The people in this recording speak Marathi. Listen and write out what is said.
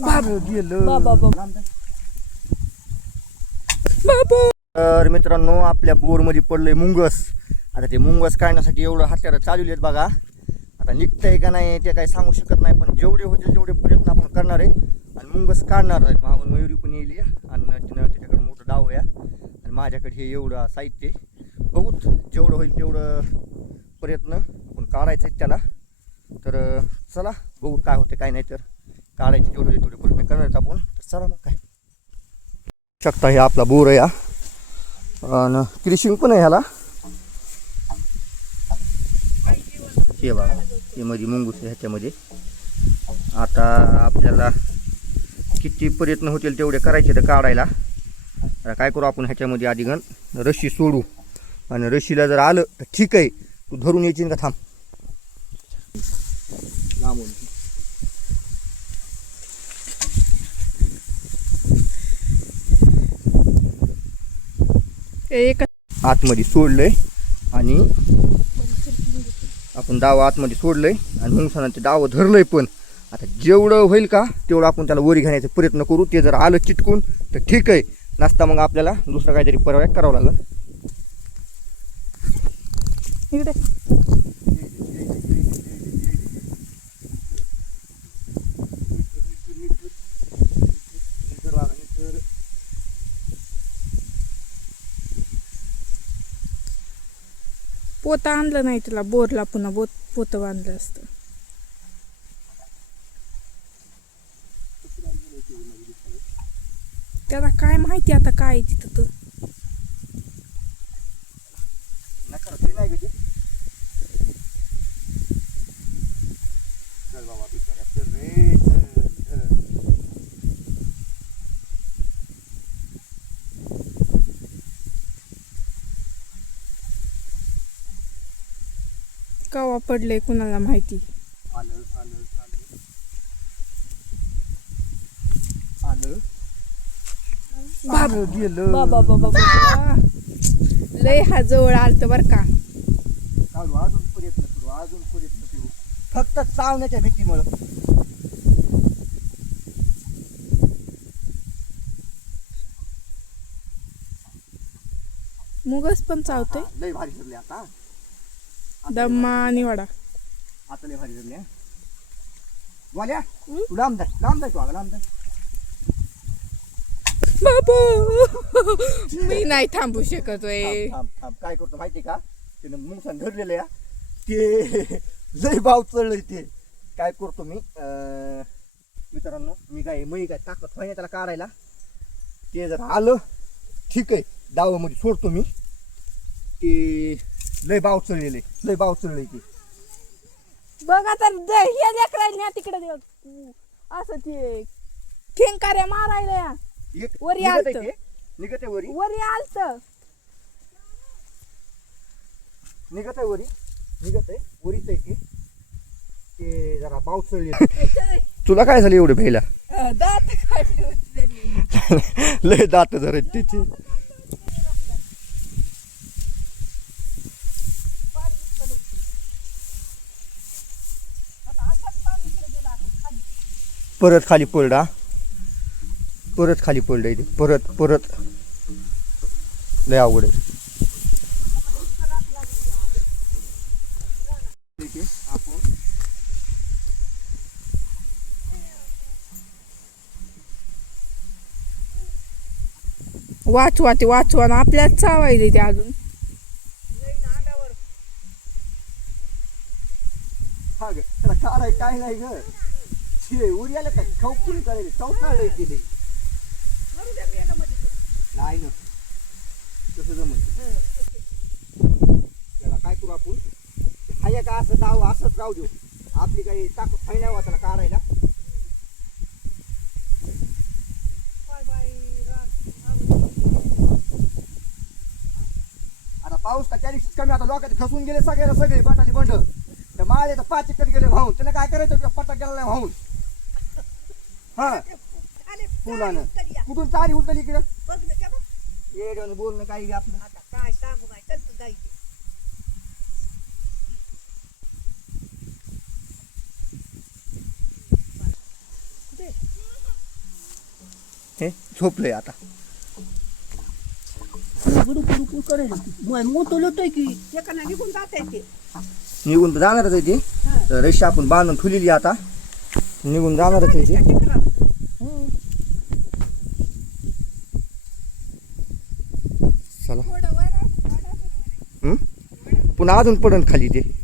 गेलं बाबा, तर मित्रांनो आपल्या बोरमध्ये पडलंय मुंगस. आता ते मुंगस काढण्यासाठी एवढं हत्यारं चालवली आहेत बघा. आता निघतंय का नाही ते काही सांगू शकत नाही पण जेवढे होतील तेवढे प्रयत्न आपण करणार आहेत. आणि मुंगस काढणार आहेत. मागून मयुरी पण येईल आणि तिनं त्याच्याकडे मोठं डाव या. आणि माझ्याकडे हे एवढं साहित्य आहे. बघूत जेवढं होईल तेवढं प्रयत्न आपण काढायचं आहेत त्याला. तर चला बघू काय होते काय नाही तर. काढायचे तेवढे होईल तेवढे. प्रयत्न करणार आहेत आपण तर चला मग काय. शकता हे आपला बोर आहे आणि क्रिशिंग पण आहे ह्याला. हे बघा हे मध्ये मुंगूस आहे ह्याच्यामध्ये. आता आपल्याला किती प्रयत्न होतील तेवढे करायचे तर काढायला. आता काय करू आपण ह्याच्यामध्ये आधी गण रशी सोडू. आणि रशीला जर आलं तर ठीक आहे. तू धरून यायची का थांब. एक आतमध्ये सोडलंय आणि आपण डाव आतमध्ये सोडलंय आणि मुंगसानं ते डाव धरलंय पण. आता जेवढं होईल का तेवढं आपण त्याला वरी घालण्याचा प्रयत्न करू. ते जर आलं चिटकून तर ठीक आहे. नसता मग आपल्याला दुसरा काहीतरी पर्याय करावा लागेल इकडे पोतं आणलं नाही तुला बोरला पुन्हा बोत पोतं बांधलं असतं. त्याला काय माहिती आता काय आहे तिथं तर नका रे, नाही गं ते. चल बाबा बिचारा, चल रे, चल, चल. कवा पडलंय कुणाला माहिती? आलं आलं आलं. आलं. बाप आलं गेलं. बाबा बाबा बाबा लय हा जवळ आलत बर का. काढू अजून प्रयत्न करू अजून प्रयत्न करू. फक्त चावण्याच्या भीतीमुळं. मुगस पण चावतोय? लय भारी आता. दम्मा आणि वडा आता लय भारी हा. वाल्या तू लांब जाय लांब जाय तू अगं लांब जाय बाबू! मी नाही थांबू शकतोय थांब थांब थांब. काय करतो माहिती का? त्यानं मुंगसान धरलेलं या ते लय भाव चढलंय ते. काय करतो मी अं, मित्रांनो मी काय मी काय ताकद व्हायला त्याला काढायला? ते जर आलं ठीक आहे डावामध्ये सोडतो मी. ते लय भाव चढलेले लय भाव चढलंय ते. बघ आता द- हे लेकरायला तिकडे देव. असं ते खेंकाऱ्या मारायला. या. एक वरी आलतं. निघत वरी? वरी आलत. निघत आहे वरी? निघत आहे. वरीच आहे ते ते जरा भाव चढले तुला काय झालं एवढं भ्यायला दात. लय दात जरा तिथे परत खाली पडला परत खाली पडलं इथे. परत परत. लय अवघड आहे. वाचवा ते वाचवा ना आपल्याला चावायचे ते अजून. काय नाही ग. छे उरी आलं का खाऊ कुणी करायला खाऊ काढाय केले नाही ना. तसं जमत त्याला काय करू आपण? हाय का असं जाऊ असंच राहू देऊ. आपली काही ताकद फाय नाही त्याला काढायला. आता पाऊस का त्या दिवशीच कमी आता लोकांचे खसून गेले सगळे सगळे बटाली बंड. तर माळे तर पाच एकर गेले वाहून त्याला काय करायचं? पटक गेला नाही वाहून हा फुलानं कुठून चारी उचलली इकडं येड्यानं बोलणं काही आपलं काय सांगू बाई चल तू जायचे हे झोपलंय आता गुडू गुडू गुडू करायचं मोठं की निघून जात ते निघून तर जाणारच आहे ते रेषा आपण बांधून ठेवलेली आता निघून जाणारच आहे ते पुन्हा अजून पडन खाली ते.